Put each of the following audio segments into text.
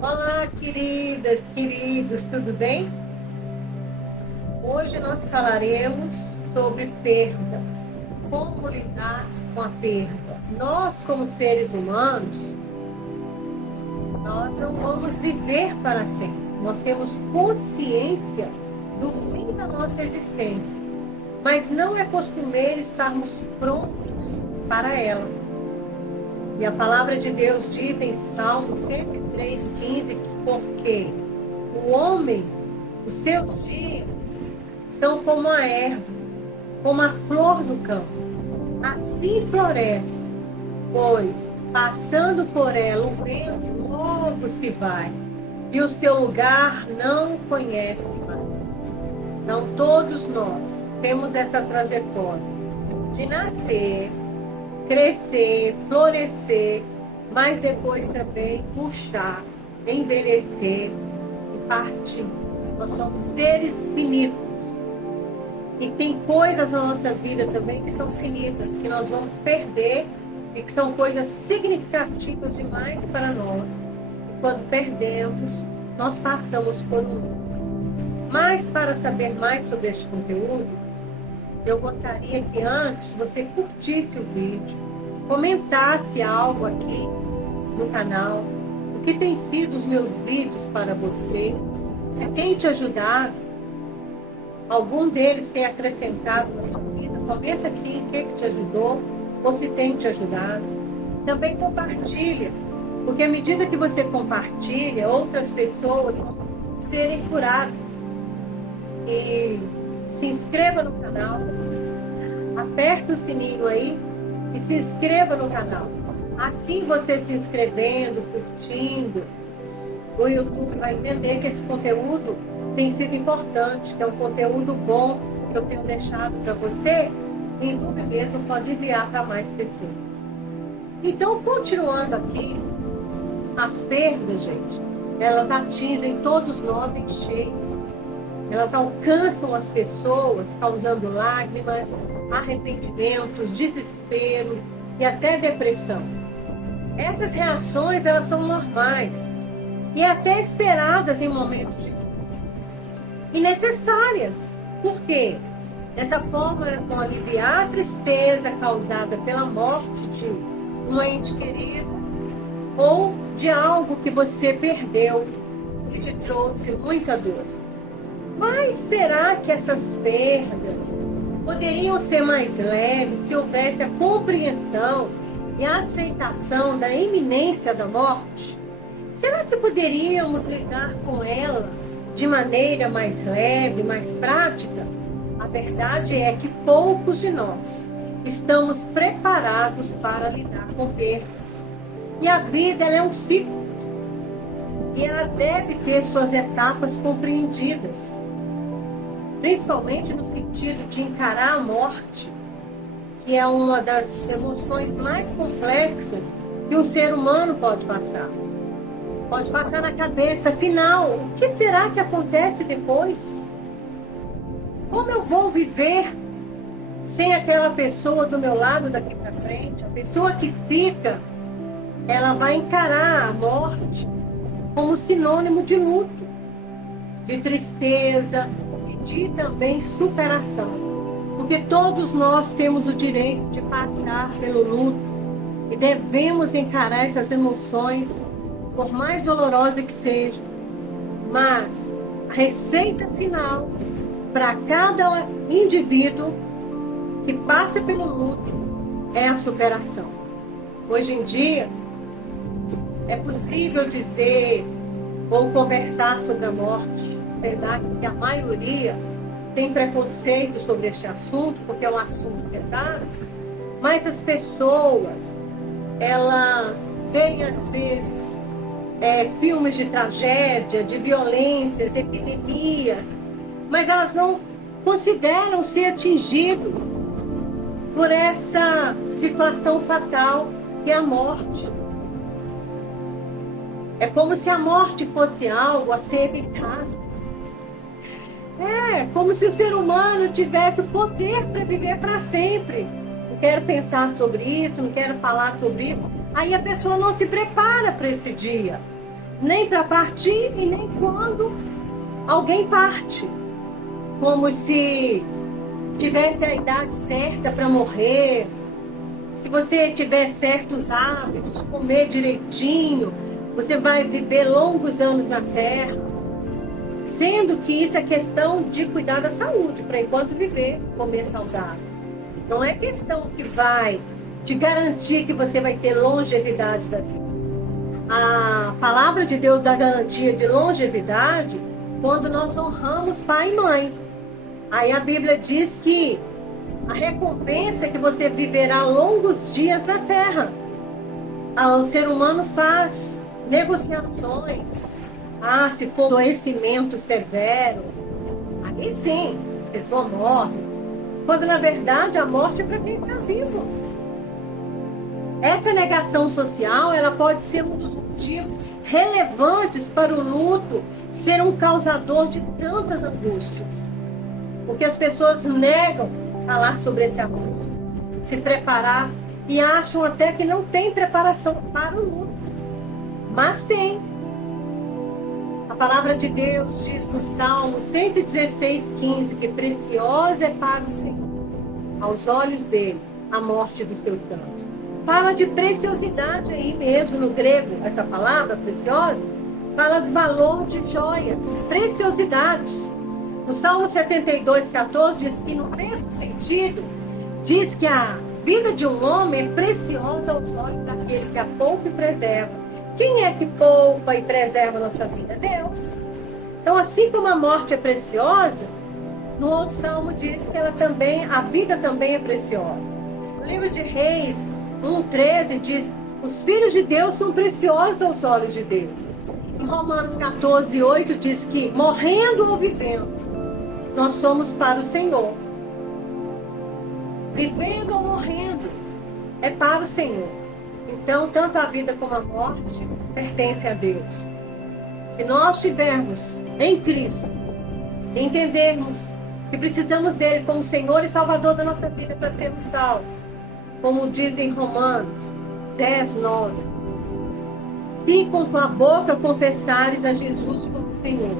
Olá, queridas, queridos, tudo bem? Hoje nós falaremos sobre perdas, como lidar com a perda. Nós, como seres humanos, nós não vamos viver para sempre. Nós temos consciência do fim da nossa existência, mas não é costumeiro estarmos prontos para ela. E a palavra de Deus diz em Salmo 103:15 que porque o homem, os seus dias, são como a erva, como a flor do campo. Assim floresce, pois, passando por ela o vento, logo se vai, e o seu lugar não conhece mais. Então, todos nós temos essa trajetória de nascer, crescer, florescer, mas depois também murchar, envelhecer e partir. Nós somos seres finitos. E tem coisas na nossa vida também que são finitas, que nós vamos perder e que são coisas significativas demais para nós. E quando perdemos, nós passamos por um luto. Mas para saber mais sobre este conteúdo, eu gostaria que antes você curtisse o vídeo, comentasse algo aqui no canal, o que tem sido os meus vídeos para você, se tem te ajudado, algum deles tem acrescentado na sua vida, comenta aqui o que te ajudou, ou se tem te ajudado. Também compartilha, porque à medida que você compartilha, outras pessoas vão serem curadas. E se inscreva no canal, aperta o sininho aí e se inscreva no canal. Assim você se inscrevendo, curtindo, o YouTube vai entender que esse conteúdo tem sido importante, que é um conteúdo bom que eu tenho deixado para você, e o YouTube mesmo pode enviar para mais pessoas. Então, continuando aqui, as perdas, gente, elas atingem todos nós em cheio. Elas alcançam as pessoas, causando lágrimas, arrependimentos, desespero e até depressão. Essas reações, elas são normais e até esperadas em momentos de dor. E necessárias. Por quê? Dessa forma, elas vão aliviar a tristeza causada pela morte de um ente querido ou de algo que você perdeu e te trouxe muita dor. Mas será que essas perdas poderiam ser mais leves se houvesse a compreensão e a aceitação da iminência da morte? Será que poderíamos lidar com ela de maneira mais leve, mais prática? A verdade é que poucos de nós estamos preparados para lidar com perdas. E a vida, ela é um ciclo. E ela deve ter suas etapas compreendidas. Principalmente no sentido de encarar a morte, que é uma das emoções mais complexas que um ser humano pode passar. Pode passar na cabeça, afinal, o que será que acontece depois? Como eu vou viver sem aquela pessoa do meu lado daqui para frente? A pessoa que fica, ela vai encarar a morte como sinônimo de luto, de tristeza, de também superação, porque todos nós temos o direito de passar pelo luto e devemos encarar essas emoções, por mais dolorosa que seja. Mas a receita final para cada indivíduo que passa pelo luto é a superação. Hoje em dia é possível dizer ou conversar sobre a morte, apesar que a maioria tem preconceito sobre este assunto, porque é um assunto pesado, mas as pessoas, elas veem às vezes filmes de tragédia, de violências, epidemias, mas elas não consideram ser atingidos por essa situação fatal que é a morte. É como se a morte fosse algo a ser evitado. É como se o ser humano tivesse o poder para viver para sempre. Não quero pensar sobre isso, não quero falar sobre isso. Aí a pessoa não se prepara para esse dia. nem para partir e nem quando alguém parte. Como se tivesse a idade certa para morrer. Se você tiver certos hábitos, comer direitinho, você vai viver longos anos na Terra. Sendo que isso é questão de cuidar da saúde, para enquanto viver, comer saudável. Não é questão que vai te garantir que você vai ter longevidade da vida. A palavra de Deus dá garantia de longevidade quando nós honramos pai e mãe. Aí a Bíblia diz que a recompensa é que você viverá longos dias na terra. O ser humano faz negociações. Se for adoecimento severo, aí sim, a pessoa morre. Quando na verdade a morte é para quem está vivo. Essa negação social, ela pode ser um dos motivos relevantes para o luto ser um causador de tantas angústias. Porque as pessoas negam falar sobre esse assunto, se preparar, e acham até que não tem preparação para o luto. Mas tem. A palavra de Deus diz no Salmo 116:15 que preciosa é para o Senhor, aos olhos dele, a morte dos seus santos. Fala de preciosidade aí mesmo no grego, essa palavra preciosa, fala do valor de joias, preciosidades. No Salmo 72:14 diz que no mesmo sentido, diz que a vida de um homem é preciosa aos olhos daquele que a poupa e preserva. Quem é que poupa e preserva a nossa vida? Deus. Então, assim como a morte é preciosa, no outro salmo diz que a vida também é preciosa. No livro de Reis 1:13 diz: os filhos de Deus são preciosos aos olhos de Deus. Em Romanos 14:8 diz que, morrendo ou vivendo, nós somos para o Senhor. Vivendo ou morrendo é para o Senhor. Então, tanto a vida como a morte pertence a Deus. Se nós estivermos em Cristo, entendermos que precisamos dele como Senhor e Salvador da nossa vida para sermos salvos, como diz em Romanos 10:9, se com tua boca confessares a Jesus como Senhor,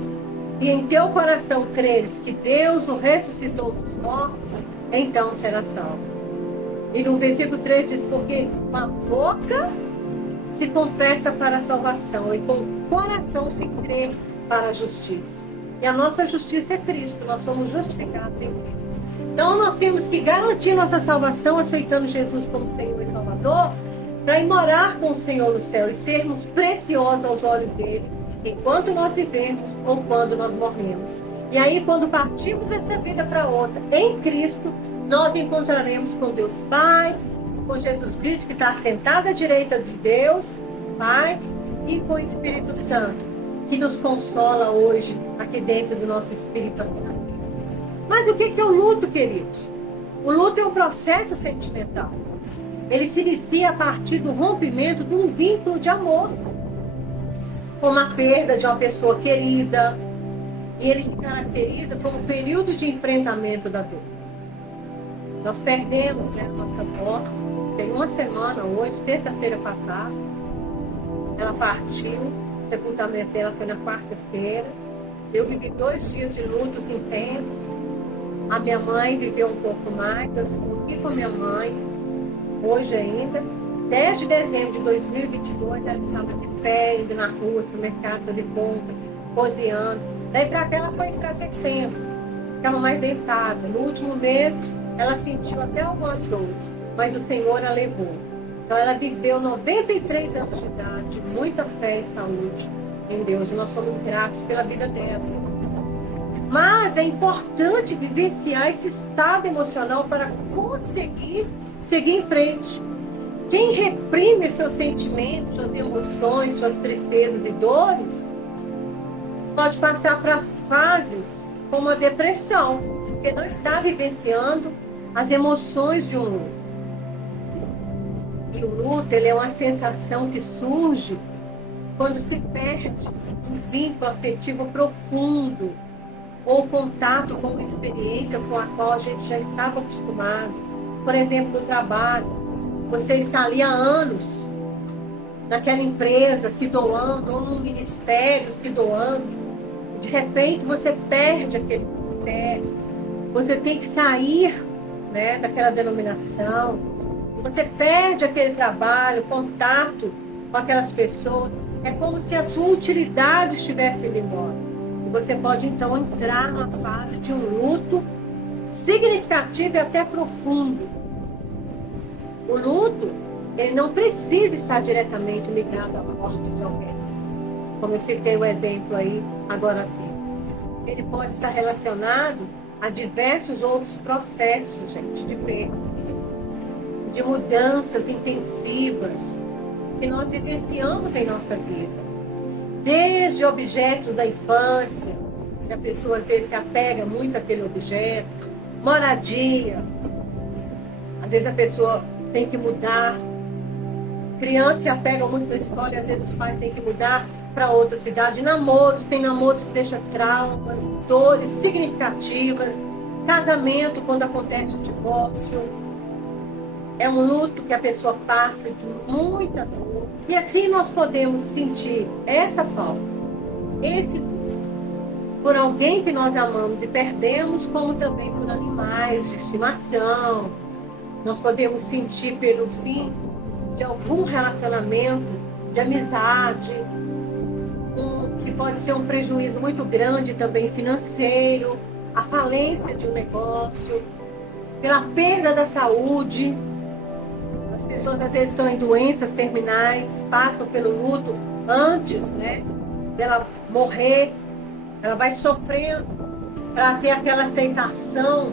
e em teu coração creres que Deus o ressuscitou dos mortos, então serás salvo. E no versículo 3 diz: porque com a boca se confessa para a salvação e com o coração se crê para a justiça. E a nossa justiça é Cristo, nós somos justificados em Cristo. Então nós temos que garantir nossa salvação aceitando Jesus como Senhor e Salvador, para ir morar com o Senhor no céu e sermos preciosos aos olhos dele, enquanto nós vivemos ou quando nós morremos. E aí, quando partimos dessa vida para outra, em Cristo, nós encontraremos com Deus Pai, com Jesus Cristo, que está sentado à direita de Deus Pai, e com o Espírito Santo, que nos consola hoje, aqui dentro do nosso espírito. Mas o que é o luto, queridos? O luto é um processo sentimental. Ele se inicia a partir do rompimento de um vínculo de amor, como a perda de uma pessoa querida, e ele se caracteriza como período de enfrentamento da dor. Nós perdemos, nossa avó, tem uma semana hoje, terça-feira passada, ela partiu, o sepultamento dela foi na quarta-feira. Eu vivi 2 dias de lutos intensos. A minha mãe viveu um pouco mais, eu estou aqui com a minha mãe, hoje ainda. 10 de dezembro de 2022, ela estava de pé, indo na rua, no mercado, fazer compra, cozinhando. Daí para cá ela foi enfraquecendo, ficava mais deitada. No último mês, ela sentiu até algumas dores, mas o Senhor a levou. Então ela viveu 93 anos de idade, muita fé e saúde em Deus. E nós somos gratos pela vida dela. Mas é importante vivenciar esse estado emocional para conseguir seguir em frente. Quem reprime seus sentimentos, suas emoções, suas tristezas e dores, pode passar para fases como a depressão, porque não está vivenciando as emoções de um luto. E o luto, ele é uma sensação que surge quando se perde um vínculo afetivo profundo ou contato com uma experiência com a qual a gente já estava acostumado. Por exemplo, no trabalho, você está ali há anos naquela empresa se doando, ou num ministério se doando. De repente você perde aquele ministério, você tem que sair, né, daquela denominação, você perde aquele trabalho, contato com aquelas pessoas. É como se a sua utilidade estivesse indo embora. E você pode então entrar numa fase de um luto significativo e até profundo. O luto, ele não precisa estar diretamente ligado à morte de alguém. Como eu citei o exemplo aí, agora sim. Ele pode estar relacionado a diversos outros processos, gente, de perdas, de mudanças intensivas que nós vivenciamos em nossa vida. Desde objetos da infância, que a pessoa às vezes se apega muito àquele objeto, moradia, às vezes a pessoa tem que mudar. Criança se apega muito na escola e às vezes os pais têm que mudar para outra cidade. Namoros, tem namoros que deixam traumas, dores significativas. Casamento, quando acontece o divórcio. É um luto que a pessoa passa de muita dor. E assim nós podemos sentir essa falta, esse luto, por alguém que nós amamos e perdemos, como também por animais de estimação. Nós podemos sentir pelo fim de algum relacionamento, de amizade, que pode ser um prejuízo muito grande também financeiro, a falência de um negócio, pela perda da saúde. As pessoas às vezes estão em doenças terminais, passam pelo luto antes, né, dela morrer. Ela vai sofrendo para ter aquela aceitação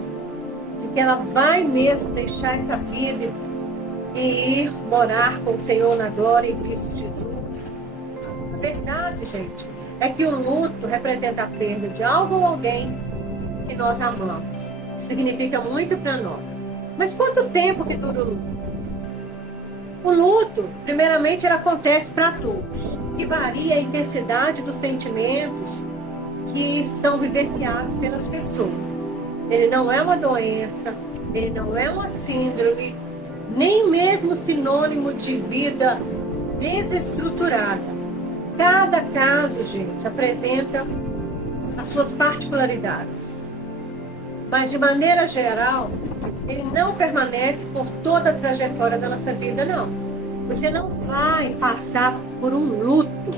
de que ela vai mesmo deixar essa vida e ir morar com o Senhor na glória em Cristo Jesus. A verdade, gente, é que o luto representa a perda de algo ou alguém que nós amamos. Significa muito para nós. Mas quanto tempo que dura o luto? O luto, primeiramente, ele acontece para todos, que varia a intensidade dos sentimentos que são vivenciados pelas pessoas. Ele não é uma doença, ele não é uma síndrome, nem mesmo sinônimo de vida desestruturada. Cada caso, gente, apresenta as suas particularidades. Mas, de maneira geral, ele não permanece por toda a trajetória da nossa vida, não. Você não vai passar por um luto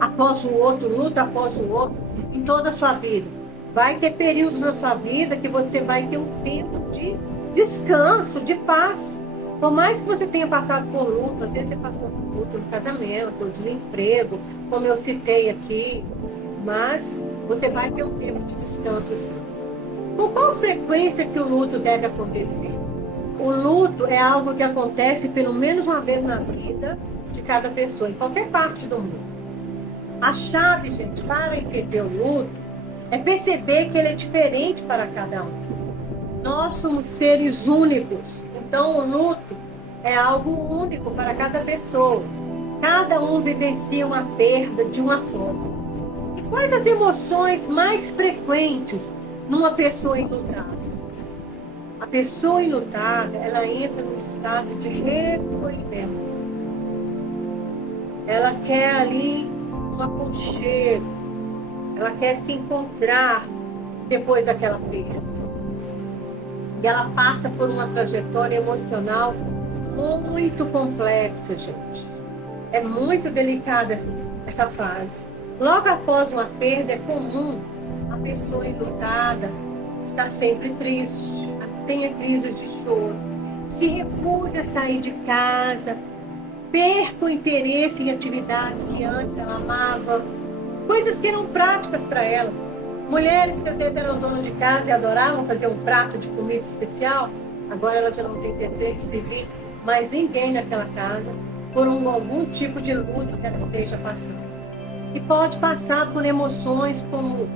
após o outro, luto após o outro, em toda a sua vida. Vai ter períodos na sua vida que você vai ter um tempo de descanso, de paz. Por mais que você tenha passado por luto, às vezes você passou por luto no casamento, desemprego, como eu citei aqui, mas você vai ter um tempo de descanso, sim. Com qual frequência que o luto deve acontecer? O luto é algo que acontece pelo menos uma vez na vida de cada pessoa, em qualquer parte do mundo. A chave, gente, para entender o luto é perceber que ele é diferente para cada um. Nós somos seres únicos, então o luto é algo único para cada pessoa. Cada um vivencia uma perda de uma forma. E quais as emoções mais frequentes numa pessoa enlutada? A pessoa enlutada, ela entra num estado de recolhimento. Ela quer ali um aconchego. Ela quer se encontrar depois daquela perda. E ela passa por uma trajetória emocional muito complexa, gente. É muito delicada essa fase. Logo após uma perda, é comum a pessoa enlutada estar sempre triste, tenha crises de choro, se recuse a sair de casa, perca o interesse em atividades que antes ela amava, coisas que eram práticas para ela. Mulheres que às vezes eram donas de casa e adoravam fazer um prato de comida especial, agora ela já não tem desejo de servir mais ninguém naquela casa por algum tipo de luto que ela esteja passando. E pode passar por emoções como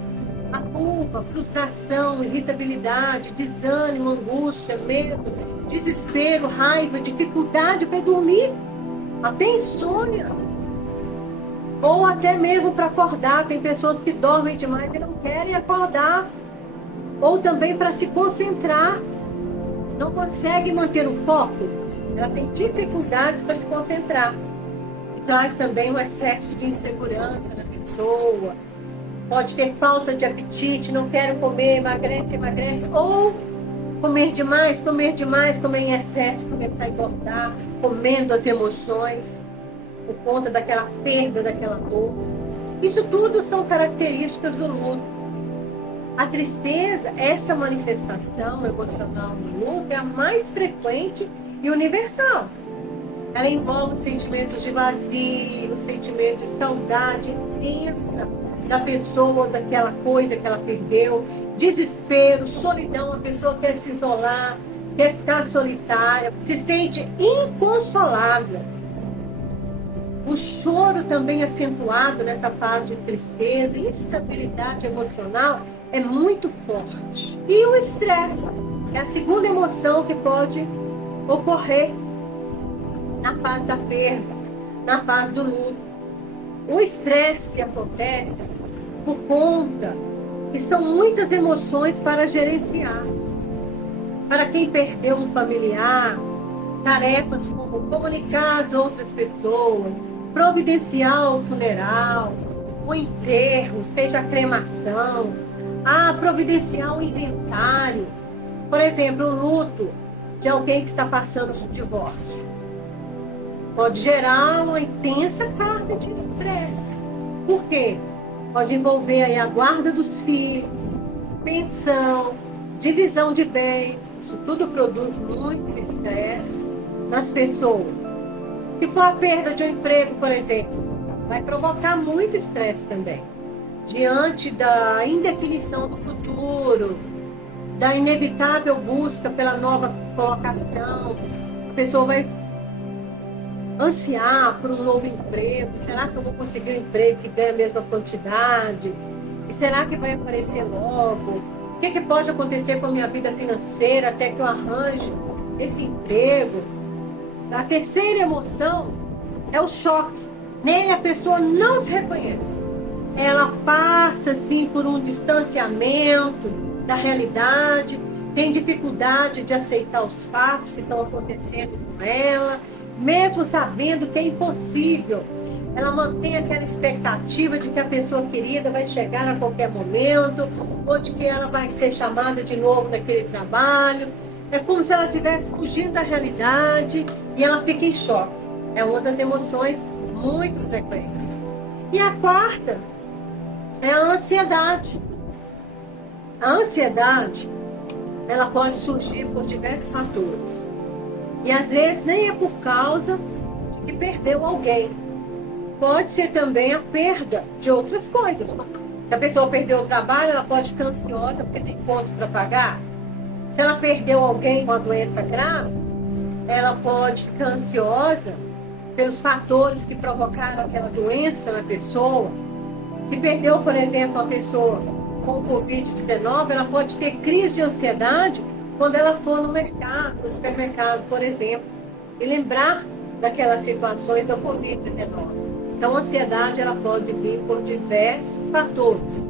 a culpa, frustração, irritabilidade, desânimo, angústia, medo, desespero, raiva, dificuldade para dormir, até insônia. Ou até mesmo para acordar. Tem pessoas que dormem demais e não querem acordar. Ou também para se concentrar. Não consegue manter o foco. Ela tem dificuldades para se concentrar. traz também um excesso de insegurança na pessoa. Pode ter falta de apetite, não quero comer, emagrece, emagrece. Ou comer demais, comer em excesso, começar a engordar, comendo as emoções, por conta daquela perda, daquela dor. Isso tudo são características do luto. A tristeza, essa manifestação emocional do luto, é a mais frequente e universal. Ela envolve sentimentos de vazio, sentimento de saudade intensa da pessoa, daquela coisa que ela perdeu, desespero, solidão, a pessoa quer se isolar, quer ficar solitária, se sente inconsolável. O choro também acentuado nessa fase de tristeza, instabilidade emocional, é muito forte. E o estresse é a segunda emoção que pode ocorrer na fase da perda, na fase do luto. O estresse acontece por conta que são muitas emoções para gerenciar. Para quem perdeu um familiar, tarefas como comunicar às outras pessoas, providenciar o funeral, o enterro, seja a cremação, providenciar o inventário. Por exemplo, o luto de alguém que está passando por divórcio. Pode gerar uma intensa carga de estresse. Por quê? Pode envolver aí a guarda dos filhos, pensão, divisão de bens. Isso tudo produz muito estresse nas pessoas. Se for a perda de um emprego, por exemplo, vai provocar muito estresse também. Diante da indefinição do futuro, da inevitável busca pela nova colocação, a pessoa vai ansiar por um novo emprego. Será que eu vou conseguir um emprego que ganha a mesma quantidade? E será que vai aparecer logo? O que pode acontecer com a minha vida financeira até que eu arranje esse emprego? A terceira emoção é o choque. Nele a pessoa não se reconhece. Ela passa assim por um distanciamento da realidade, tem dificuldade de aceitar os fatos que estão acontecendo com ela, mesmo sabendo que é impossível. Ela mantém aquela expectativa de que a pessoa querida vai chegar a qualquer momento, ou de que ela vai ser chamada de novo naquele trabalho. É como se ela estivesse fugindo da realidade e ela fica em choque. É uma das emoções muito frequentes. E a quarta é a ansiedade. A ansiedade, ela pode surgir por diversos fatores. E às vezes nem é por causa de que perdeu alguém. Pode ser também a perda de outras coisas. Se a pessoa perdeu o trabalho, ela pode ficar ansiosa porque tem contas para pagar. Se ela perdeu alguém com uma doença grave, ela pode ficar ansiosa pelos fatores que provocaram aquela doença na pessoa. Se perdeu, por exemplo, uma pessoa com Covid-19, ela pode ter crise de ansiedade quando ela for no mercado, no supermercado, por exemplo, e lembrar daquelas situações da Covid-19. Então, a ansiedade ela pode vir por diversos fatores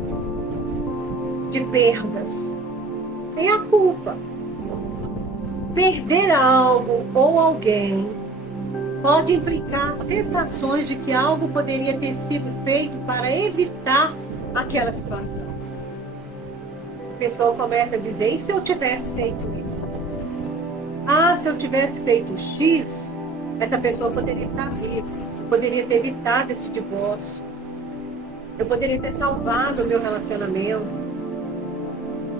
de perdas. E a culpa. Perder algo ou alguém pode implicar sensações de que algo poderia ter sido feito para evitar aquela situação. A pessoa começa a dizer, e se eu tivesse feito isso? Se eu tivesse feito X, essa pessoa poderia estar viva. Eu poderia ter evitado esse divórcio. Eu poderia ter salvado o meu relacionamento.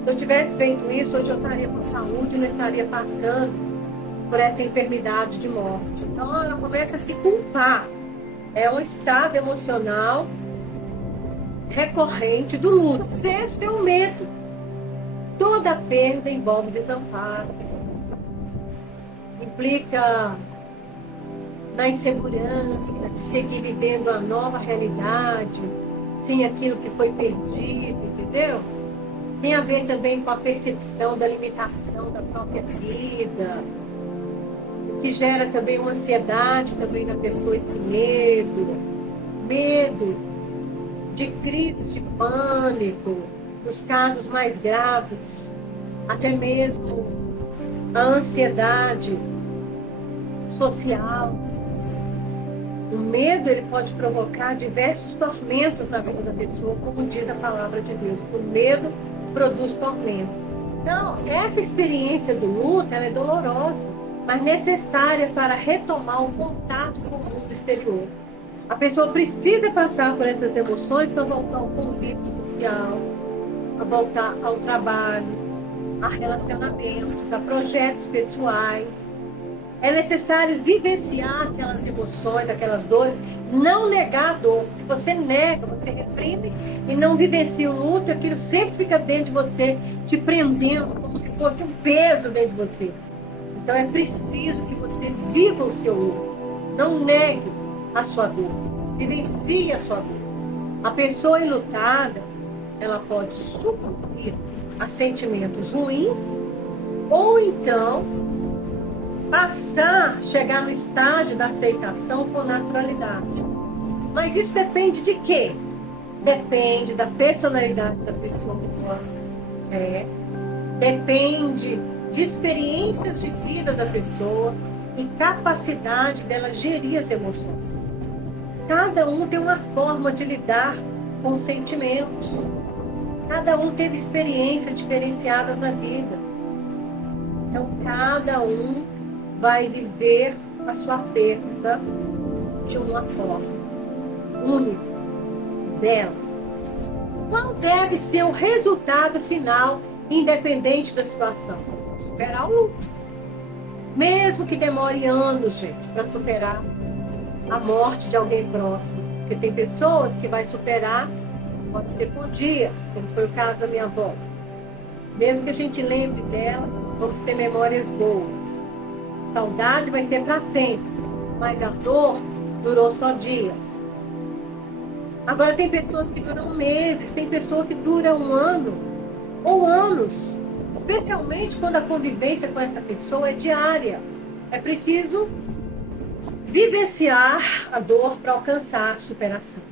Se eu tivesse feito isso, hoje eu estaria com saúde e não estaria passando por essa enfermidade de morte. Então ela começa a se culpar. É um estado emocional recorrente do luto. O sexto é o medo. Toda perda envolve desamparo. Implica na insegurança de seguir vivendo a nova realidade, sem aquilo que foi perdido, entendeu? Tem a ver também com a percepção da limitação da própria vida, o que gera também uma ansiedade também na pessoa, esse medo de crises de pânico, nos casos mais graves, até mesmo a ansiedade social. O medo, ele pode provocar diversos tormentos na vida da pessoa, como diz a palavra de Deus. O medo produz tormento. Então, essa experiência do luto, ela é dolorosa, mas necessária para retomar o contato com o mundo exterior. A pessoa precisa passar por essas emoções para voltar ao convívio social, a voltar ao trabalho, a relacionamentos, a projetos pessoais. É necessário vivenciar aquelas emoções, aquelas dores, não negar a dor. Se você nega, você reprime e não vivencia o luto, aquilo sempre fica dentro de você, te prendendo como se fosse um peso dentro de você. Então é preciso que você viva o seu luto. Não negue a sua dor. Vivencie a sua dor. A pessoa enlutada, ela pode sucumbir a sentimentos ruins ou então chegar no estágio da aceitação com naturalidade. Mas isso depende de quê? Depende da personalidade da pessoa. Depende de experiências de vida da pessoa e capacidade dela gerir as emoções. Cada um tem uma forma de lidar com os sentimentos. Cada um teve experiências diferenciadas na vida. Então, cada um vai viver a sua perda de uma forma única dela. Qual deve ser o resultado final, independente da situação? Superar o luto. Mesmo que demore anos, gente, para superar a morte de alguém próximo. Porque tem pessoas que vai superar, pode ser por dias, como foi o caso da minha avó. Mesmo que a gente lembre dela, vamos ter memórias boas. Saudade vai ser para sempre, mas a dor durou só dias. Agora tem pessoas que duram meses, tem pessoa que dura um ano ou anos, especialmente quando a convivência com essa pessoa é diária. É preciso vivenciar a dor para alcançar a superação.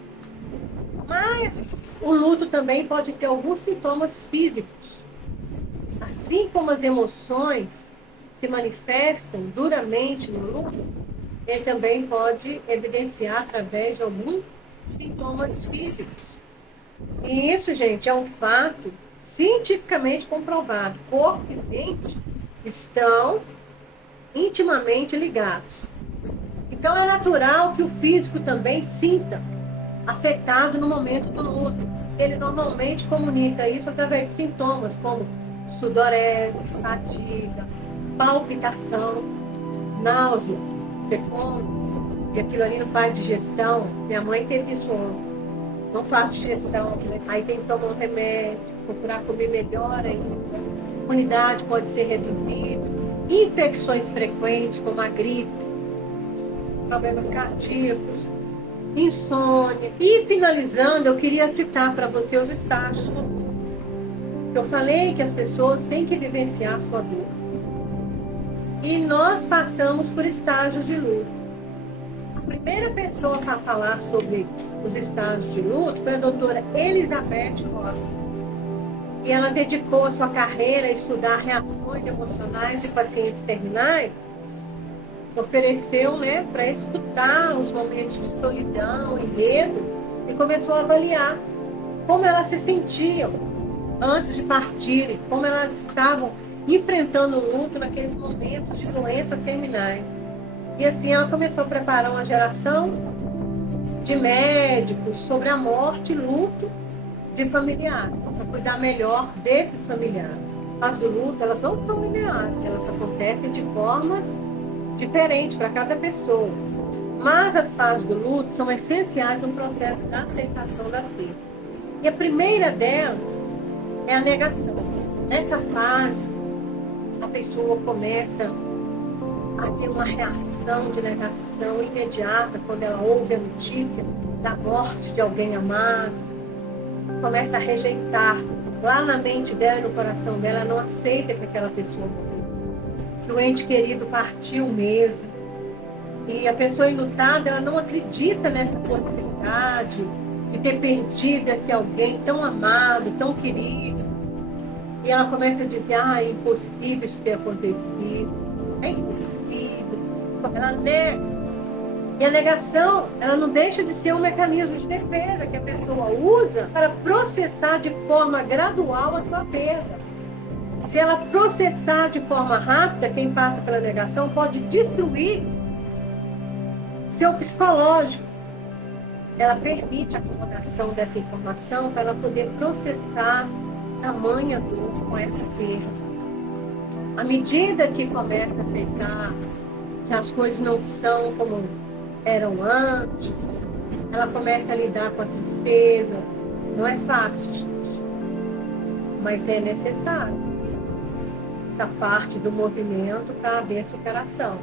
Mas o luto também pode ter alguns sintomas físicos. Assim como as emoções se manifestam duramente no luto, ele também pode evidenciar através de alguns sintomas físicos. E isso, gente, é um fato cientificamente comprovado. Corpo e mente estão intimamente ligados. Então é natural que o físico também sinta afetado no momento do luto. Ele normalmente comunica isso através de sintomas como sudorese, fadiga, palpitação, náusea. Você come e aquilo ali não faz digestão. Minha mãe teve isso ontem. Não faz digestão. Aí tem que tomar um remédio, procurar comer melhor ainda. A imunidade pode ser reduzida. Infecções frequentes, como a gripe, problemas cardíacos, insônia. E finalizando, eu queria citar para você os estágios do luto. Eu falei que as pessoas têm que vivenciar sua dor. E nós passamos por estágios de luto. A primeira pessoa a falar sobre os estágios de luto foi a doutora Elizabeth Ross. E ela dedicou a sua carreira a estudar reações emocionais de pacientes terminais. Ofereceu, para escutar os momentos de solidão e medo e começou a avaliar como elas se sentiam antes de partirem, como elas estavam enfrentando o luto naqueles momentos de doenças terminais. E assim ela começou a preparar uma geração de médicos sobre a morte e luto de familiares, para cuidar melhor desses familiares. As do luto, elas não são lineares, elas acontecem de formas diferentes para cada pessoa. Mas as fases do luto são essenciais no processo da aceitação das perdas. E a primeira delas é a negação. Nessa fase, a pessoa começa a ter uma reação de negação imediata quando ela ouve a notícia da morte de alguém amado. Começa a rejeitar. Lá na mente dela e no coração dela, ela não aceita que aquela pessoa morreu. Que o ente querido partiu mesmo. E a pessoa enlutada, ela não acredita nessa possibilidade de ter perdido esse alguém tão amado, tão querido. E ela começa a dizer, é impossível isso ter acontecido. É impossível. Ela nega. E a negação, ela não deixa de ser um mecanismo de defesa que a pessoa usa para processar de forma gradual a sua perda. Se ela processar de forma rápida, quem passa pela negação pode destruir seu psicológico. Ela permite a acomodação dessa informação para ela poder processar tamanha dor com essa perda. À medida que começa a aceitar que as coisas não são como eram antes, ela começa a lidar com a tristeza. Não é fácil, gente, mas é necessário essa parte do movimento para haver superação.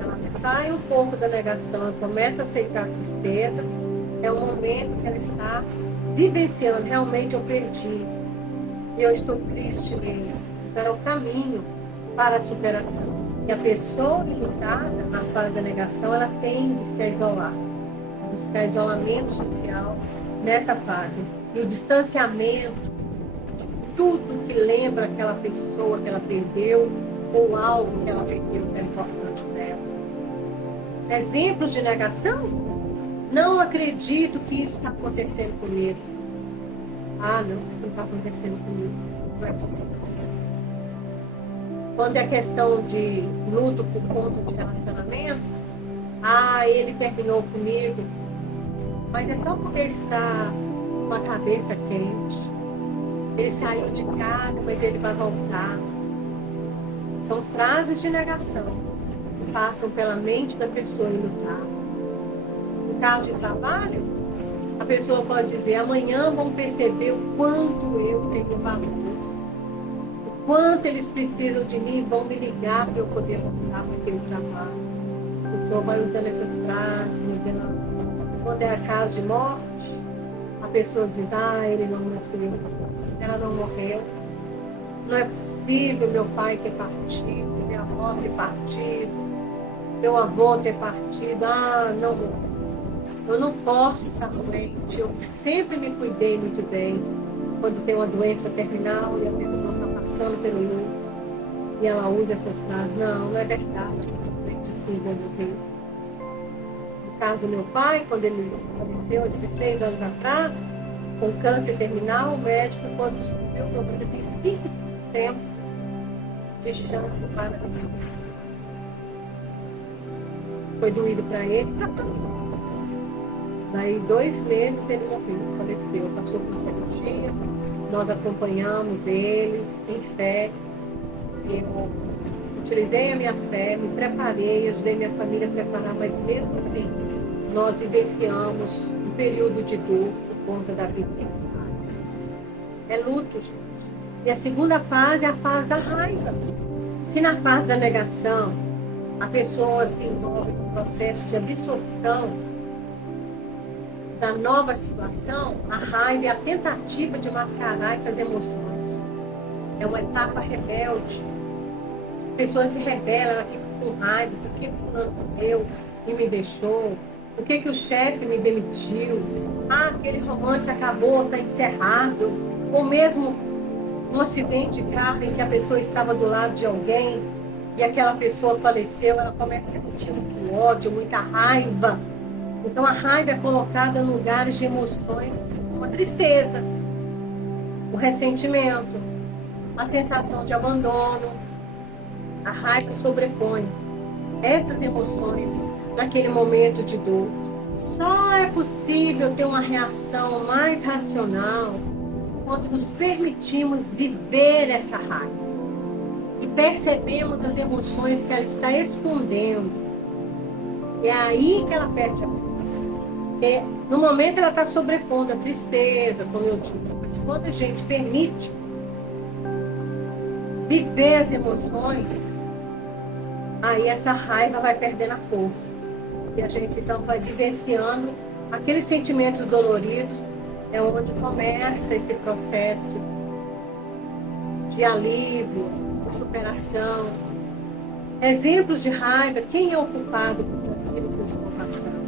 Ela sai um pouco da negação e começa a aceitar a tristeza, é o momento que ela está vivenciando. Realmente eu perdi, eu estou triste mesmo. Então é o caminho para a superação. E a pessoa limitada na fase da negação, ela tende-se a isolar, a buscar isolamento social nessa fase. E o distanciamento de tudo que lembra aquela pessoa que ela perdeu ou algo que ela perdeu que é importante dela. Exemplos de negação? Não acredito que isso está acontecendo comigo. Ah, não, isso não está acontecendo comigo. Não é possível. Quando é questão de luto por conta de relacionamento, ele terminou comigo, mas é só porque está com a cabeça quente. Ele saiu de casa, mas ele vai voltar. São frases de negação que passam pela mente da pessoa imutável. No caso de trabalho, a pessoa pode dizer: amanhã vão perceber o quanto eu tenho valor. Quanto eles precisam de mim, vão me ligar para eu poder voltar para aquele trabalho. A pessoa vai usando essas frases. Quando é a caso de morte, a pessoa diz: ele não morreu, ela não morreu. Não é possível meu pai ter partido, minha avó ter partido, meu avô ter partido. Não morreu. Eu não posso estar doente. Eu sempre me cuidei muito bem. Quando tem uma doença terminal e a pessoa está passando pelo luto e ela usa essas frases: não é verdade, realmente assim eu morri. No caso do meu pai, quando ele faleceu há 16 anos atrás, com câncer terminal, o médico, quando descobriu, falou: você tem 5% de chance para viver. Foi doído para ele e para a família. Daí 2 meses ele morreu, faleceu, passou por cirurgia, nós acompanhamos eles em fé. Eu utilizei a minha fé, me preparei, ajudei minha família a preparar, mas mesmo assim, nós vivenciamos um período de dor por conta da vida. É luto, gente. E a segunda fase é a fase da raiva. Se na fase da negação, a pessoa se envolve no processo de absorção da nova situação, a raiva é a tentativa de mascarar essas emoções. É uma etapa rebelde. A pessoa se rebela, ela fica com raiva. Por que o fulano morreu e me deixou? Por que o chefe me demitiu? Aquele romance acabou, está encerrado. Ou mesmo um acidente de carro em que a pessoa estava do lado de alguém e aquela pessoa faleceu, ela começa a sentir muito ódio, muita raiva. Então a raiva é colocada em lugares de emoções como a tristeza, o ressentimento, a sensação de abandono. A raiva sobrepõe essas emoções naquele momento de dor. Só é possível ter uma reação mais racional quando nos permitimos viver essa raiva e percebemos as emoções que ela está escondendo. É aí que ela perde a força. Porque no momento ela está sobrepondo a tristeza, como eu disse. Mas quando a gente permite viver as emoções, aí essa raiva vai perdendo a força. E a gente então vai vivenciando aqueles sentimentos doloridos, é onde começa esse processo de alívio, de superação. Exemplos de raiva: quem é o culpado por aquilo que eu estou passando?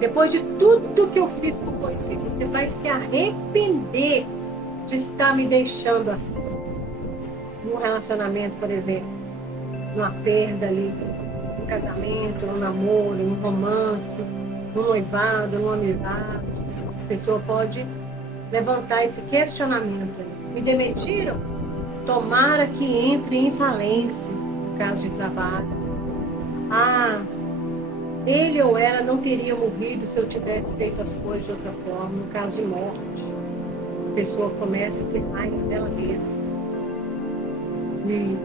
Depois de tudo que eu fiz por você, você vai se arrepender de estar me deixando assim. Num relacionamento, por exemplo, numa perda ali. casamento, num namoro, num romance, num noivado, numa amizade. A pessoa pode levantar esse questionamento. Me demitiram? Tomara que entre em falência, no caso de trabalho. Ah, ele ou ela não teria morrido se eu tivesse feito as coisas de outra forma, no caso de morte. A pessoa começa a ter raiva dela mesma e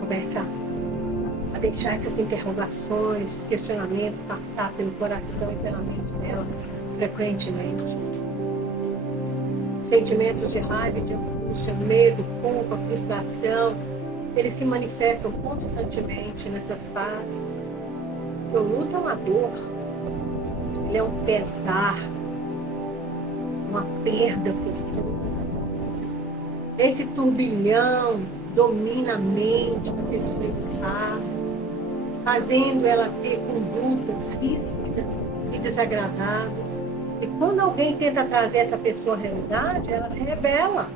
começa a deixar essas interrogações, questionamentos passar pelo coração e pela mente dela frequentemente. Sentimentos de raiva, de angústia, medo, culpa, frustração, eles se manifestam constantemente nessas fases. O luto é uma dor, ele é um pesar, uma perda profunda. Esse turbilhão domina a mente da pessoa enlutada, fazendo ela ter condutas ríspidas e desagradáveis. E quando alguém tenta trazer essa pessoa à realidade, ela se rebela.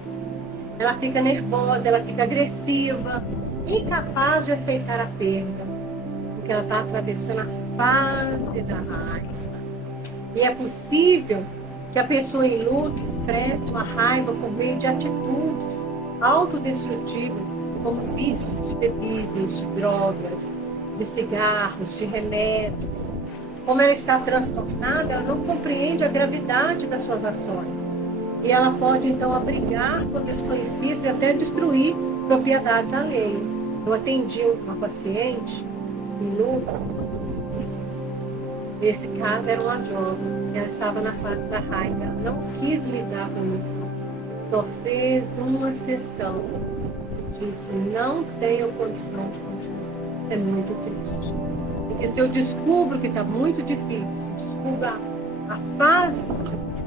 Ela fica nervosa, ela fica agressiva, incapaz de aceitar a perda, porque ela está atravessando a fase da raiva. E é possível que a pessoa em luto expresse uma raiva por meio de atitudes autodestrutivas, como vícios de bebidas, de drogas, de cigarros, de remédios. Como ela está transtornada, ela não compreende a gravidade das suas ações. E ela pode, então, abrigar com desconhecidos e até destruir propriedades alheias. Eu atendi uma paciente em luto. Nesse caso, era uma jovem. Ela estava na fase da raiva. Ela não quis lidar com isso. Só fez uma sessão. Disse, não tenho condição de continuar. É muito triste. Porque se eu descubro que está muito difícil, descubro a fase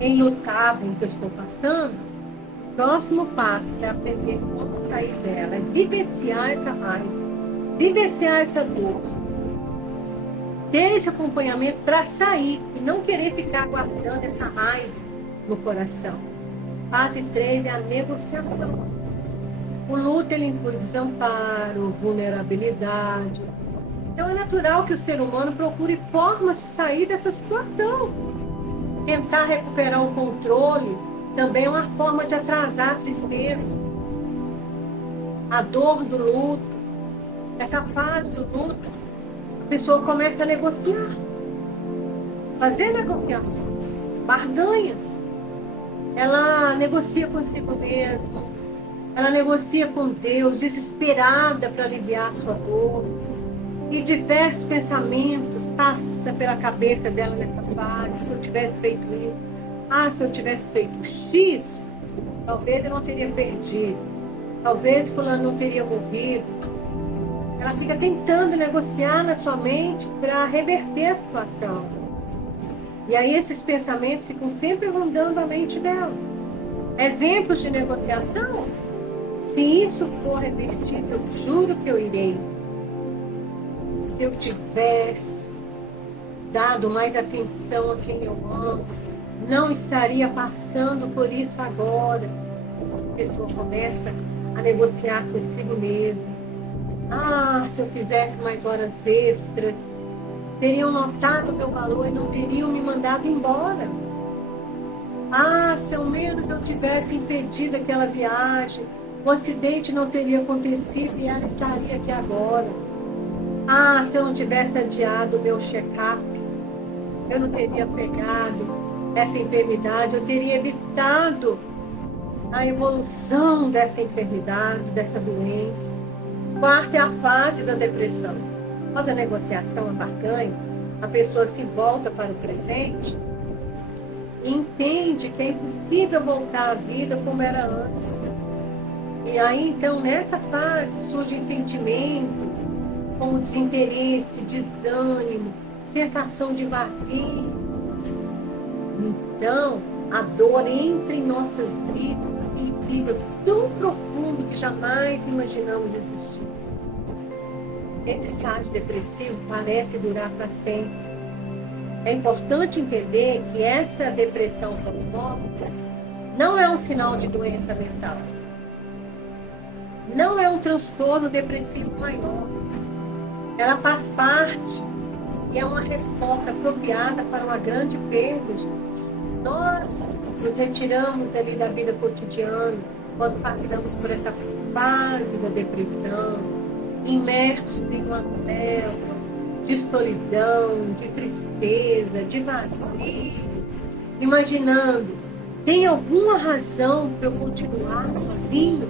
enlutada em que eu estou passando, o próximo passo é aprender como sair dela, é vivenciar essa raiva, vivenciar essa dor, ter esse acompanhamento para sair e não querer ficar guardando essa raiva no coração. Fase 3 é a negociação. O luto ele inclui desamparo, vulnerabilidade. Então é natural que o ser humano procure formas de sair dessa situação. Tentar recuperar o controle também é uma forma de atrasar a tristeza. A dor do luto, essa fase do luto, a pessoa começa a negociar. Fazer negociações, barganhas. Ela negocia consigo mesma, ela negocia com Deus, desesperada para aliviar a sua dor. E diversos pensamentos passam pela cabeça dela nessa fase. Se eu tivesse feito isso, se eu tivesse feito X, talvez eu não teria perdido. Talvez fulano não teria morrido. Ela fica tentando negociar na sua mente para reverter a situação. E aí esses pensamentos ficam sempre rondando a mente dela. Exemplos de negociação? Se isso for revertido, eu juro que eu irei. Se eu tivesse dado mais atenção a quem eu amo, não estaria passando por isso agora. A pessoa começa a negociar consigo mesma. Se eu fizesse mais horas extras, teriam notado o meu valor e não teriam me mandado embora. Se ao menos eu tivesse impedido aquela viagem, o acidente não teria acontecido e ela estaria aqui agora. Se eu não tivesse adiado o meu check-up, eu não teria pegado essa enfermidade, eu teria evitado a evolução dessa enfermidade, dessa doença. Quarta é a fase da depressão. Após a negociação, a barganha, a pessoa se volta para o presente e entende que é impossível voltar à vida como era antes. E aí, então, nessa fase, surgem sentimentos como desinteresse, desânimo, sensação de vazio. Então, a dor entra em nossas vidas e implica tão profundo que jamais imaginamos existir. Esse estágio depressivo parece durar para sempre. É importante entender que essa depressão pós-morte não é um sinal de doença mental. Não é um transtorno depressivo maior. Ela faz parte e é uma resposta apropriada para uma grande perda, gente. Nós nos retiramos ali da vida cotidiana quando passamos por essa fase da depressão, imersos em uma névoa de solidão, de tristeza, de vazio, imaginando, tem alguma razão para eu continuar sozinho?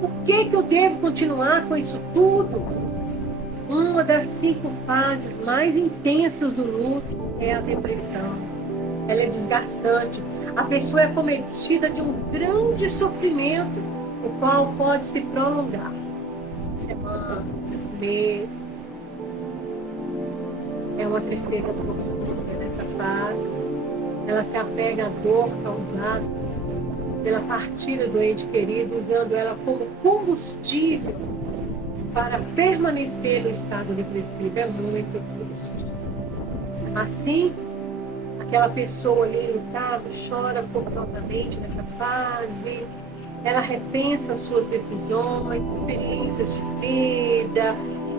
Por que eu devo continuar com isso tudo? Uma das 5 fases mais intensas do luto é a depressão. Ela é desgastante. A pessoa é acometida de um grande sofrimento, o qual pode se prolongar semanas, meses. É uma tristeza profunda nessa fase. Ela se apega à dor causada pela partida do ente querido, usando ela como combustível para permanecer no estado depressivo. É muito triste. Assim, aquela pessoa ali lutada chora copiosamente nessa fase, ela repensa suas decisões, experiências de vida,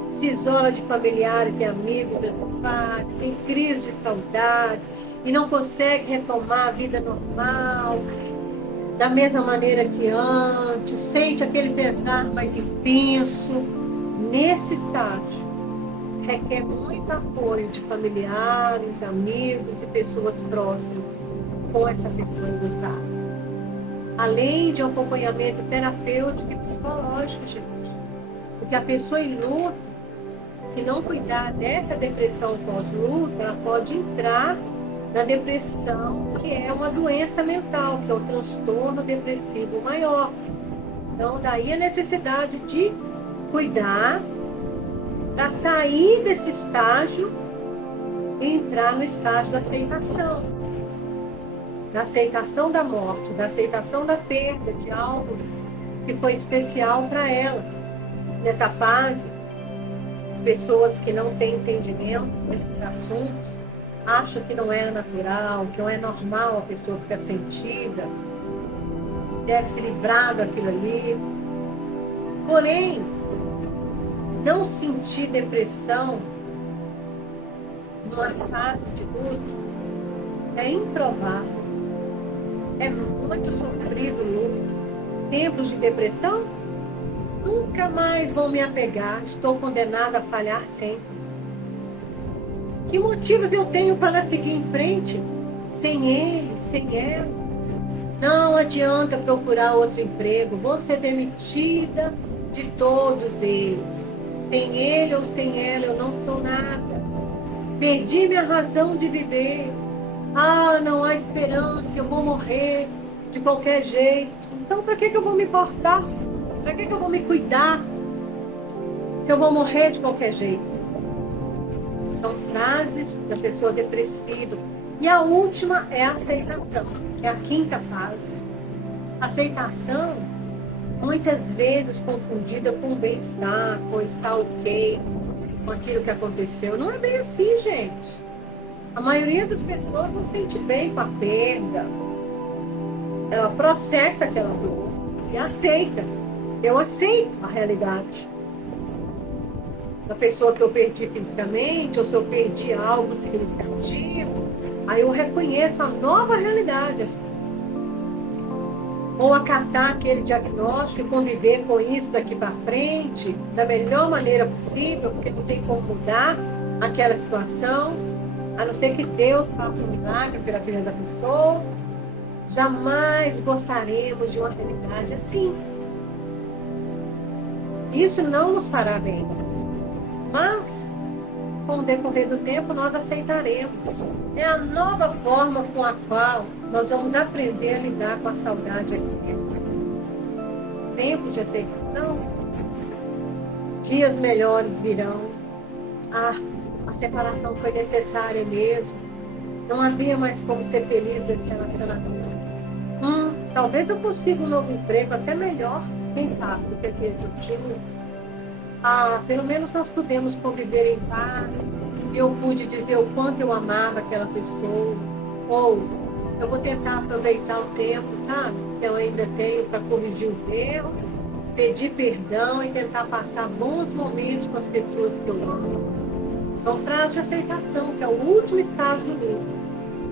se isola de familiares e amigos nessa fase, tem crise de saudade e não consegue retomar a vida normal da mesma maneira que antes, sente aquele pesar mais intenso. Nesse estágio, requer muito apoio de familiares, amigos e pessoas próximas com essa pessoa lutar. Além de acompanhamento terapêutico e psicológico, gente. Porque a pessoa em luto, se não cuidar dessa depressão pós-luto, ela pode entrar na depressão, que é uma doença mental, que é o transtorno depressivo maior. Então, daí a necessidade de cuidar para sair desse estágio e entrar no estágio da aceitação da morte, da aceitação da perda de algo que foi especial para ela. Nessa fase, as pessoas que não têm entendimento desses assuntos acham que não é natural, que não é normal a pessoa ficar sentida, deve se livrar daquilo ali. Porém, não sentir depressão numa fase de luto é improvável. É muito sofrido o luto. Tempos de depressão, nunca mais vou me apegar, estou condenada a falhar sempre. Que motivos eu tenho para seguir em frente? Sem ele, sem ela? Não adianta procurar outro emprego, vou ser demitida de todos eles. Sem ele ou sem ela eu não sou nada. Perdi minha razão de viver. Ah, não há esperança, eu vou morrer de qualquer jeito. Então, para que eu vou me importar? Para que eu vou me cuidar? Se eu vou morrer de qualquer jeito. São frases da pessoa depressiva. E a última é a aceitação, que é a 5ª fase. Aceitação, muitas vezes confundida com bem-estar, com estar ok, com aquilo que aconteceu. Não é bem assim, gente. A maioria das pessoas não sente bem com a perda. Ela processa aquela dor e aceita. Eu aceito a realidade da pessoa que eu perdi fisicamente, ou se eu perdi algo significativo, aí eu reconheço a nova realidade. Ou acatar aquele diagnóstico e conviver com isso daqui para frente da melhor maneira possível, porque não tem como mudar aquela situação, a não ser que Deus faça um milagre pela vida da pessoa. Jamais gostaremos de uma realidade assim. Isso não nos fará bem. Mas, com o decorrer do tempo, nós aceitaremos. É a nova forma com a qual nós vamos aprender a lidar com a saudade aqui. Exemplos de aceitação. Dias melhores virão. A separação foi necessária mesmo. Não havia mais como ser feliz nesse relacionamento. Talvez eu consiga um novo emprego até melhor, quem sabe, do que aquele que eu tinha. Pelo menos nós pudemos conviver em paz. Eu pude dizer o quanto eu amava aquela pessoa. Ou eu vou tentar aproveitar o tempo, sabe, que eu ainda tenho para corrigir os erros pedir perdão e tentar passar bons momentos com as pessoas que eu amo. São frases de aceitação, que é o último estágio do luto.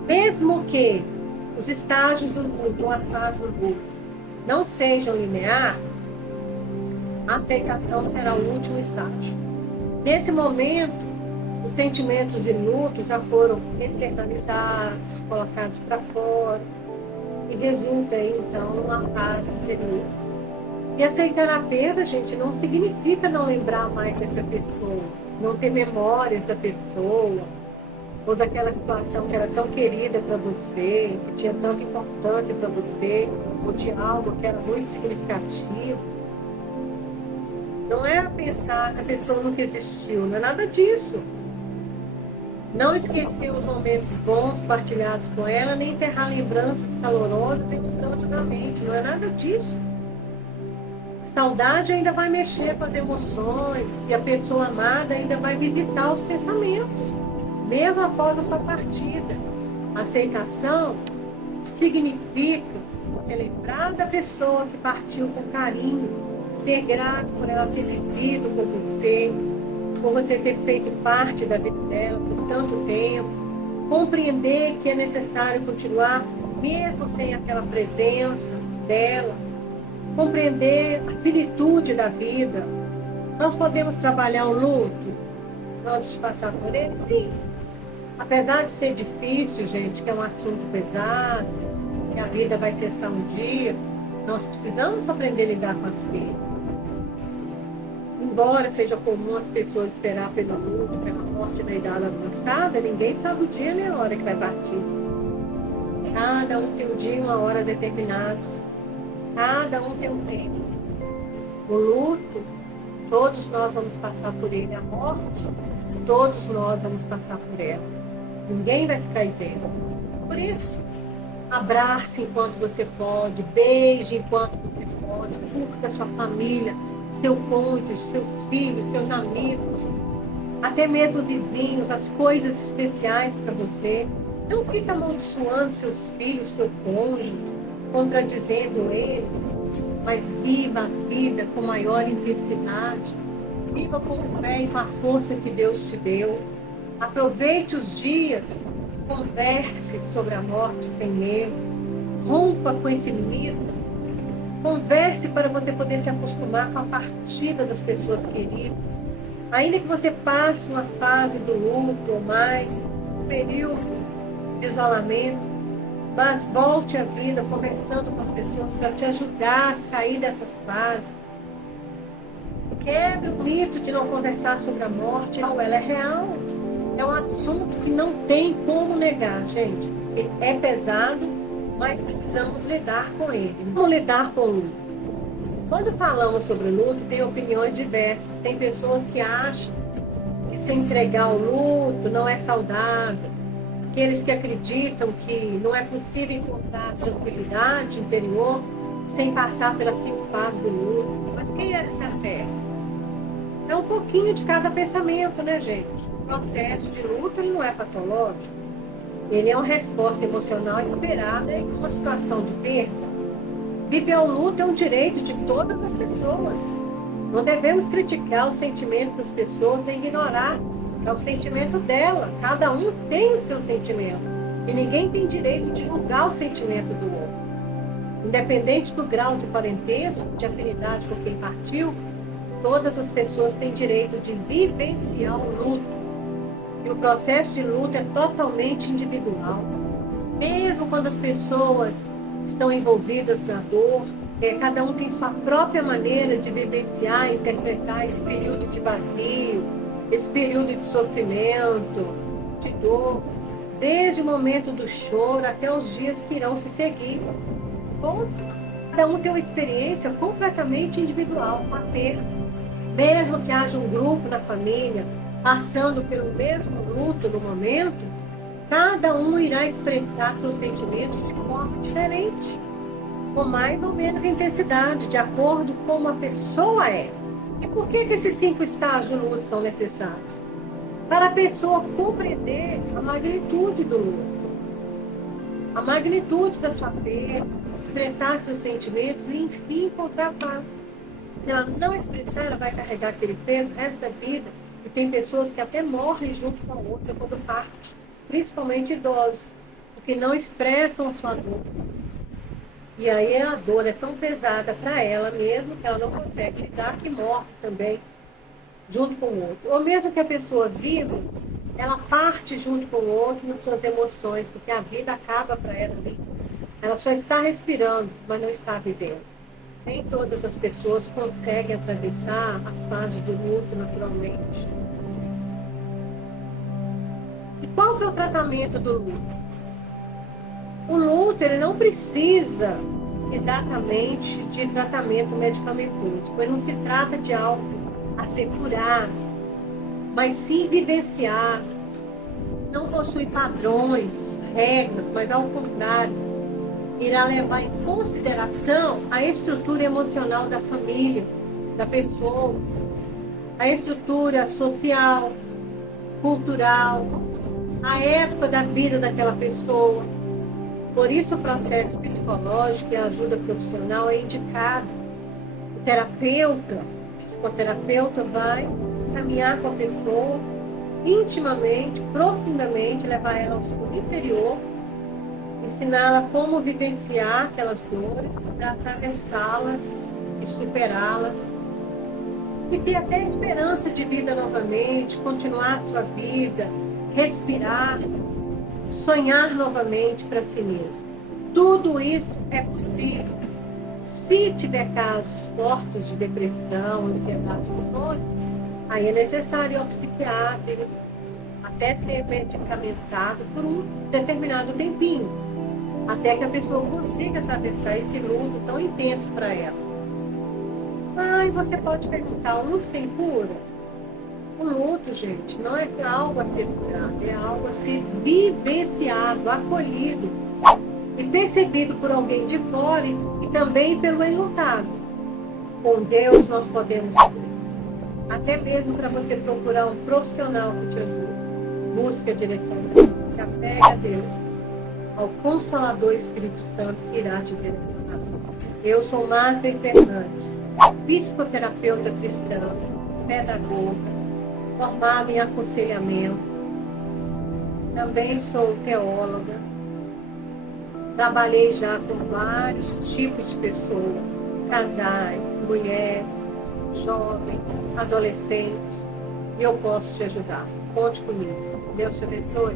Mesmo que os estágios do luto ou as fases do luto não sejam lineares, a aceitação será o último estágio. Nesse momento, os sentimentos de luto já foram externalizados, colocados para fora, e resulta aí, então, uma paz interior. E aceitar a perda, gente, não significa não lembrar mais dessa pessoa, não ter memórias da pessoa, ou daquela situação que era tão querida para você, que tinha tanta importância para você, ou de algo que era muito significativo. Não é pensar se a pessoa nunca existiu, não é nada disso. Não esquecer os momentos bons partilhados com ela, nem enterrar lembranças calorosas em um canto da mente, não é nada disso. Saudade ainda vai mexer com as emoções e a pessoa amada ainda vai visitar os pensamentos, mesmo após a sua partida. Aceitação significa você lembrar da pessoa que partiu com carinho, ser grato por ela ter vivido com você, por você ter feito parte da vida dela por tanto tempo, compreender que é necessário continuar mesmo sem aquela presença dela, compreender a finitude da vida. Nós podemos trabalhar o luto antes de passar por ele? Sim. Apesar de ser difícil, gente, que é um assunto pesado, que a vida vai cessar um dia, nós precisamos aprender a lidar com as perdas. Embora seja comum as pessoas esperar pelo luto, pela morte na idade avançada, ninguém sabe o dia nem a hora que vai partir. Cada um tem um dia e uma hora determinados. Cada um tem um tempo. O luto, todos nós vamos passar por ele. A morte, todos nós vamos passar por ela. Ninguém vai ficar isento. Por isso, abrace enquanto você pode, beije enquanto você pode, curta a sua família, seu cônjuge, seus filhos, seus amigos, até mesmo vizinhos, as coisas especiais para você. Não fica amaldiçoando seus filhos, seu cônjuge, contradizendo eles, mas viva a vida com maior intensidade, viva com fé e com a força que Deus te deu. Aproveite os dias, converse sobre a morte sem medo, rompa com esse mito, converse para você poder se acostumar com a partida das pessoas queridas. Ainda que você passe uma fase do luto ou mais, um período de isolamento, mas volte à vida conversando com as pessoas para te ajudar a sair dessas fases. Quebre o mito de não conversar sobre a morte. Ela é real. É um assunto que não tem como negar, gente. Porque é pesado, mas precisamos lidar com ele. Como lidar com o luto? Quando falamos sobre o luto, tem opiniões diversas. Tem pessoas que acham que se entregar ao luto não é saudável. Aqueles que acreditam que não é possível encontrar tranquilidade interior sem passar pelas 5 fases do luto. Mas quem é que está certo? É um pouquinho de cada pensamento, né, gente? O processo de luto ele não é patológico. Ele é uma resposta emocional esperada em uma situação de perda. Viver o luto é um direito de todas as pessoas. Não devemos criticar o sentimento das pessoas nem ignorar. É o sentimento dela. Cada um tem o seu sentimento. E ninguém tem direito de julgar o sentimento do outro. Independente do grau de parentesco, de afinidade com quem partiu, todas as pessoas têm direito de vivenciar o luto. E o processo de luto é totalmente individual. Mesmo quando as pessoas estão envolvidas na dor, cada um tem sua própria maneira de vivenciar e interpretar esse período de vazio, esse período de sofrimento, de dor, desde o momento do choro até os dias que irão se seguir. Bom, cada um tem uma experiência completamente individual com a perda. Mesmo que haja um grupo na família passando pelo mesmo luto no momento, cada um irá expressar seus sentimentos de forma diferente, com mais ou menos intensidade, de acordo com como a pessoa é. E por que esses 5 estágios do luto são necessários? Para a pessoa compreender a magnitude do luto, a magnitude da sua perda, expressar seus sentimentos e, enfim, encontrar paz. Se ela não expressar, ela vai carregar aquele peso o resto da vida. E tem pessoas que até morrem junto com a outra quando parte, principalmente idosos, porque não expressam sua dor. E aí a dor é tão pesada para ela mesmo que ela não consegue lidar, que morre também junto com o outro. Ou mesmo que a pessoa viva, ela parte junto com o outro nas suas emoções, porque a vida acaba para ela ali. Ela só está respirando, mas não está vivendo. Nem todas as pessoas conseguem atravessar as fases do luto naturalmente. E qual que é o tratamento do luto? O luto, ele não precisa exatamente de tratamento medicamentoso, pois não se trata de algo a ser curado, mas sim vivenciar. Não possui padrões, regras, mas ao contrário, irá levar em consideração a estrutura emocional da família, da pessoa, a estrutura social, cultural, a época da vida daquela pessoa. Por isso, o processo psicológico e a ajuda profissional é indicado. O terapeuta, o psicoterapeuta vai caminhar com a pessoa intimamente, profundamente, levar ela ao seu interior, ensiná-la como vivenciar aquelas dores para atravessá-las e superá-las e ter até esperança de vida novamente, continuar a sua vida, respirar, sonhar novamente para si mesmo. Tudo isso é possível. Se tiver casos fortes de depressão, ansiedade, insônia, aí é necessário ir ao psiquiatra, até ser medicamentado por um determinado tempinho, até que a pessoa consiga atravessar esse luto tão intenso para ela. E você pode perguntar, o luto tem cura? O luto, gente, não é algo a ser curado, é algo a ser vivenciado, acolhido e percebido por alguém de fora e também pelo enlutado. Com Deus nós podemos curar. Até mesmo para você procurar um profissional que te ajude. Busque a direção de Deus, se apegue a Deus, ao Consolador Espírito Santo que irá te direcionar. Eu sou Márcia Fernandes, psicoterapeuta cristã, pedagoga, formada em aconselhamento. Também sou teóloga. Trabalhei já com vários tipos de pessoas, casais, mulheres, jovens, adolescentes, e eu posso te ajudar. Conte comigo. Deus te abençoe.